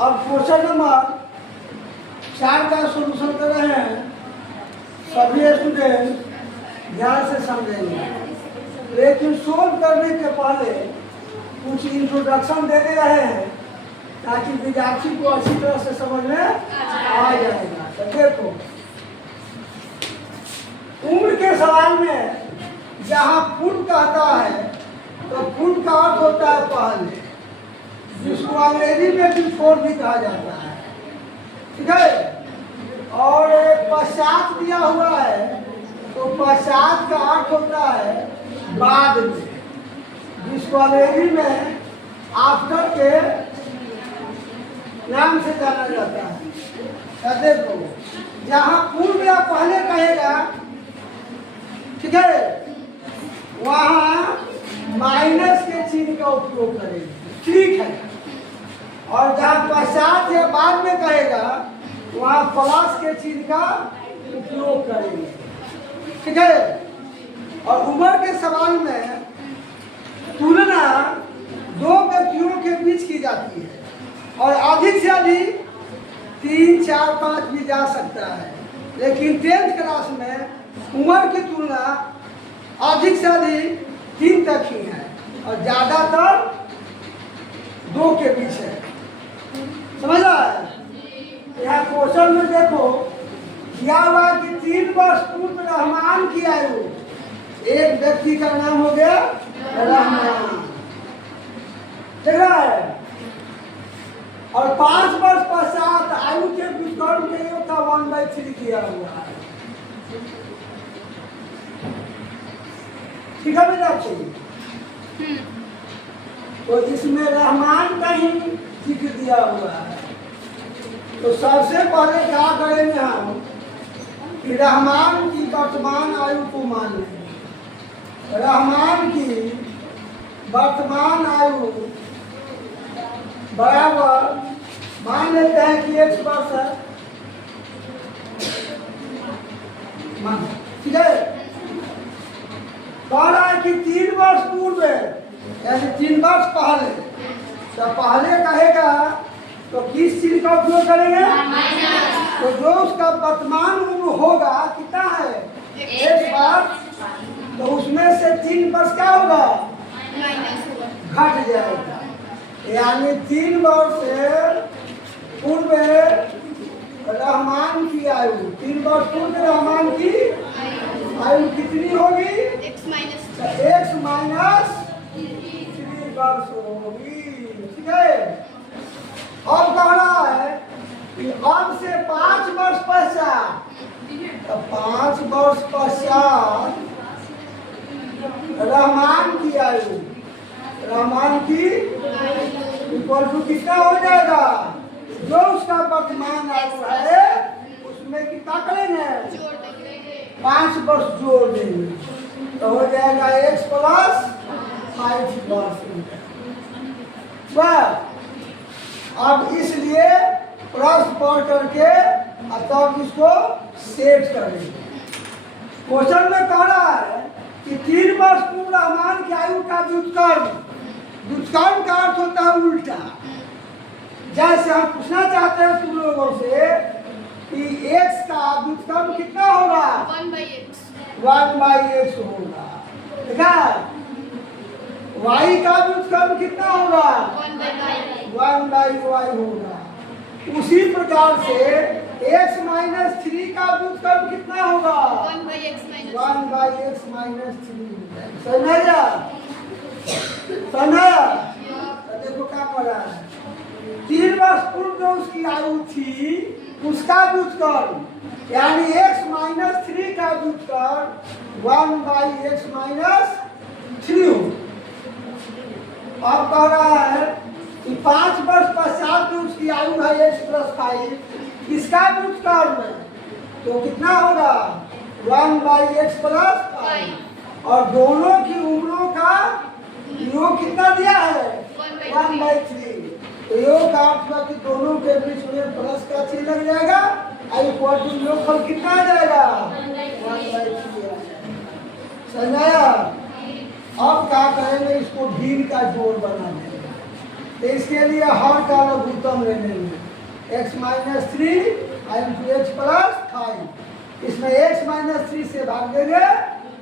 अब question number 4 का solution कर रहे हैं। सभी स्टूडेंट ध्यान से समझेंगे, लेकिन सोल्व करने के पहले कुछ इंट्रोडक्शन दे रहे हैं ताकि विद्यार्थी को अच्छी तरह से समझ में आ जाएगा। तो देखो, उम्र के सवाल में जहाँ फुट कहता है तो फुट का अर्थ होता है पहले, जिसको अंग्रेजी में बिफोर भी कहा जाता है, ठीक है। और पश्चात दिया हुआ है तो पश्चात का अर्थ होता है बाद में, जिसको अंग्रेजी में आफ्टर के नाम से जाना जाता है। तो देखो, जहाँ पूर्व या पहले कहेगा, ठीक है, वहाँ माइनस के चिन्ह का उपयोग करेंगे, ठीक है। और जहाँ पश्चात या बाद में कहेगा वहाँ प्लस के चिन्ह का उपयोग करेंगे, ठीक है। और उम्र के सवाल में तुलना दो व्यक्तियों के बीच की जाती है और अधिक से अधिक 3, 4, 5 भी जा सकता है, लेकिन 10th क्लास में उम्र की तुलना अधिक से अधिक 3 तक ही है और ज़्यादातर 2 के बीच है। समझ रहा है? यहाँ क्वेश्चन में देखो क्या हुआ कि 3 वर्ष पूर्व रहमान की आयु, एक व्यक्ति का नाम हो गया रहमान, ठीक है। और 5 वर्ष पश्चात आयु के व्युत्क्रम के योग का 1/3 किया हुआ है, ठीक है विद्यार्थी। तो इसमें रहमान का ही जिक्र दिया हुआ है। तो सबसे पहले क्या करेंगे हम कि रहमान की वर्तमान आयु को मान लेंगे। रहमान की वर्तमान आयु बराबर मान लेते हैं कि 1 वर्ष है, ठीक है। कह रहा है कि 3 वर्ष पूर्व, यानी 3 वर्ष पहले, तो पहले कहेगा तो किस चीज का उपयोग करेंगे? तो जो उसका वर्तमान उम्र होगा कितना है 1 वर्ष, तो उसमें से 3 वर्ष क्या होगा? घट जाएगा। यानी 3 वर्ष पूर्व रहमान की आयु, 3 वर्ष पूर्व रहमान की आयु कितनी होगी? x माइनस 3 वर्ष होगी, ठीक है। अब कह रहा है कि अब से 5 वर्ष पश्चात, तो 5 वर्ष पश्चात रहमान की आयु, रहमान की इक्वल टू कितना हो जाएगा? जो उसका वर्तमान आयु है उसमें कितना करेंगे? 5 वर्ष जोड़ देंगे, तो हो जाएगा x प्लस 5 वर्ष। अब इसलिए प्रश्न पढ़ करके तब इसको सेट करेंगे। क्वेश्चन में कह रहा है कि 3 वर्ष पूर्व रहमान की आयु का व्युत्क्रम, व्युत्क्रम का अर्थ होता है उल्टा। जैसे हम पूछना चाहते हैं तुम लोगों से कि x का व्युत्क्रम कितना होगा? 1/x होगा, ठीक है। y का व्युत्क्रम कितना होगा? 1/y होगा। उसी प्रकार से x माइनस 3 का व्युत्क्रम कितना होगा? 1/x minus 3। समझा? समझा? देखो क्या कर रहा है, 3 वर्ष पूर्व जो उसकी आयु थी उसका व्युत्क्रम, यानी x माइनस 3 का व्युत्क्रम 1/x माइनस 3। अब कह रहा है कि 5 वर्ष पश्चात में उसकी आयु है x प्लस 5, इसका व्युत्क्रम तो कितना होगा? 1/x plus 5। और दोनों की उम्रों का योग कितना दिया है? 1/3। तो योग का अर्थ हुआ कि दोनों के बीच में प्लस का चिन्ह लग जाएगा, इक्वल टू योगफल कितना आ जाएगा? 1/3। समझाया? अब क्या करेंगे, इसको ढील का जोड़ बना देंगे। तो इसके लिए हर का लघुत्तम ले लेंगे x minus 3 into x plus 5। इसमें x माइनस 3 से भाग देंगे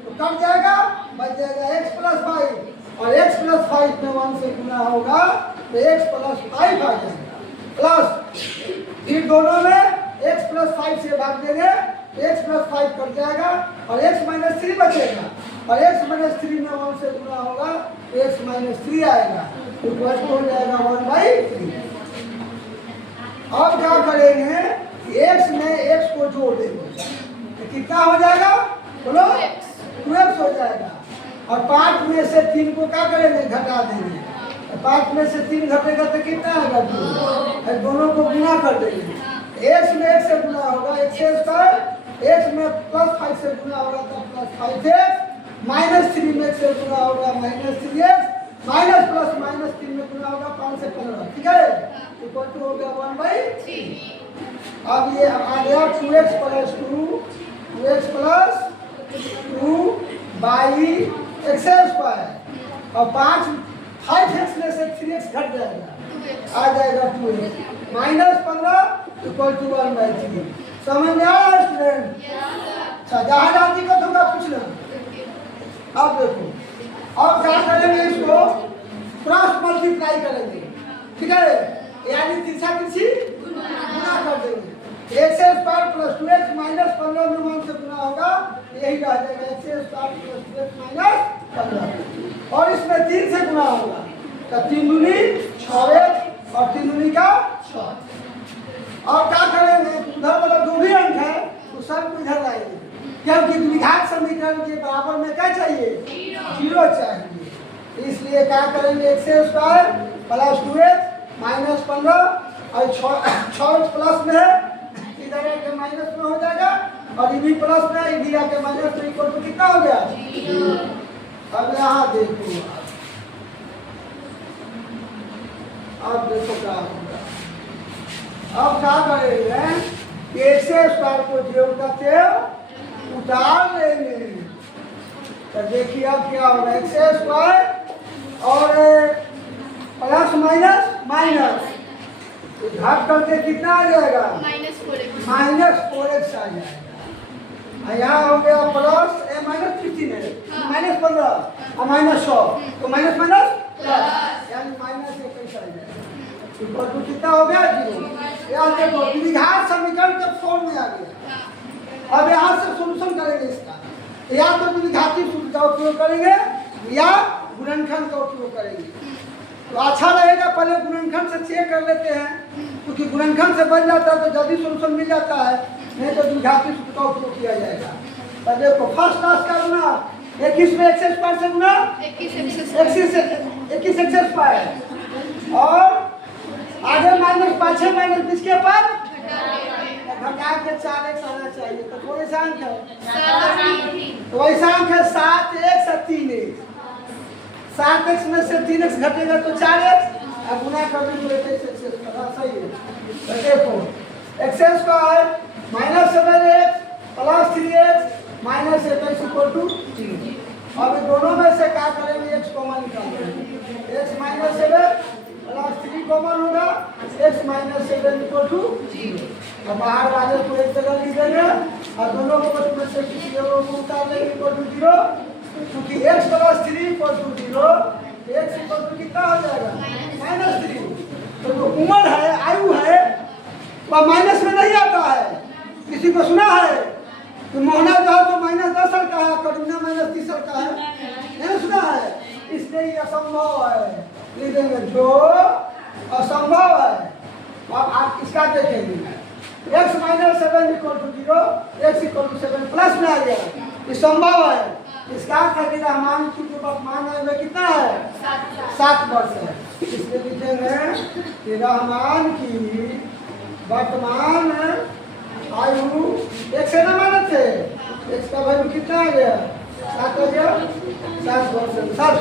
तो कट जाएगा, बच जाएगा x प्लस 5 और x प्लस 5 में 1 से गुना होगा तो x प्लस 5 आ जाएगा प्लस फिर दोनों में x प्लस 5 से भाग देंगे x प्लस 5 कट जाएगा और x माइनस 3 बचेगा और x माइनस 3 में 1 से गुना होगा तो x माइनस 3 आएगा तो हो जाएगा 1/3। अब क्या करेंगे x में x को जोड़ देंगे तो कितना हो जाएगा बोलो 2x हो जाएगा और 5 में से 3 को क्या करेंगे घटा देंगे। 5 में से 3 घटेगा तो कितना आएगा 2 दोनों को गुना कर देंगे x में x से गुना होगा x² x में प्लस 5 से गुना होगा तो प्लस 5x माइनस 3 में से गुना होगा minus 3x minus plus minus 3 में गुना होगा 5 से 15 ठीक है इक्वल टू हो गया 1/3। अब ये आ गया 2x plus 2x plus 2 by x² और 5x में से 3x घट जाएगा आ जाएगा 2x माइनस 15 इक्वल टू 1/3। समझ में आया स्टूडेंट? अच्छा जहाँ जाती को थोड़ा पूछ लो। अब देखो अब क्या करेंगे इसको क्रॉस मल्टीप्लाई करेंगे ठीक है यानी तीसरा किसी गुना कर देंगे x² प्लस 2x माइनस 15 में 1 से गुना होगा यही रह जाएगा x² प्लस 2x माइनस 15 और इसमें 3 से गुना होगा तो 3 दूनी 6x और 3 दूनी का 6। और क्या करेंगे उधर वाला जो भी अंक है तो सब को इधर लाएंगे क्योंकि द्विघात समीकरण के बराबर में क्या चाहिए 0 चाहिए इसलिए क्या करेंगे x² प्लस 2x माइनस 15 और 6x प्लस में है इधर के माइनस में हो जाएगा और ये भी प्लस में ये भी आके माइनस में इक्वल टू कितना हो गया 0। अब यहाँ देखो अब देखो क्या होगा। अब क्या करेंगे x² को जेब का तेल उतार लेंगे तो देखिए अब क्या होगा x² और प्लस माइनस माइनस घाट करके कितना आ जाएगा -4x आ जाएगा। यहाँ हो गया प्लस माइनस 15 है माइनस 15 और माइनस 100 तो माइनस माइनस प्लस यानी माइनस 21 आ जाएगा इक्वल टू कितना हो गया 0। यार देखो द्विघात समीकरण के फॉर्म में आ गया। अब यहाँ से सॉल्यूशन करेंगे इसका या तो द्विघाती सूत्र का उपयोग करेंगे या गुणनखंड का उपयोग करेंगे तो अच्छा रहेगा पहले गुणनखंड से चेक कर लेते हैं क्योंकि गुणनखंड से बन जाता है तो जल्दी सॉल्यूशन मिल जाता है नहीं तो द्विघाती सूत्र का उपयोग किया जाएगा। तो देखो फर्स्ट क्लास का गुना 21 में x² से गुना 21 x² और आगे माइनस 5 माइनस 20 के पर घटा के 4x आना चाहिए तो कोई अंक है तो वैसा अंक है 7x और 3x 7x में से 3x घटेगा तो 4x और गुना कर देंगे तो सही है। तो देखो x² minus 7x plus 3x minus 21 equal to 0। अब दोनों में से क्या करेंगे x कॉमन निकालेंगे x माइनस 7 प्लस 3 कॉमन होगा x माइनस 7 इक्वल टू 0। अब बाहर वाले को एक जगह लिख देंगे और दोनों को में से किसी को उतार लेंगे इक्वल टू 0 क्योंकि x plus 3 equal to 0 x equal to कितना हो जाएगा -3। तो जो उम्र है आयु है वह माइनस में नहीं आता है। किसी को सुना है कि मोहना जो है तो -10 साल का है करुणा -30 साल का है नहीं सुना है इसलिए ये असंभव है लिख देंगे जो असंभव है। अब आप इसका देखेंगे x minus 7 equal to 0 x equal to 7 plus में आ गया ये संभव है। इसका अर्थ है कि रहमान की जो वर्तमान आयु में कितना है 7 वर्ष है इसलिए लिखेंगे कि रहमान की वर्तमान आयु एक से ना माने थे x का वैल्यू कितना आ गया 7 हो गया 7 वर्ष 7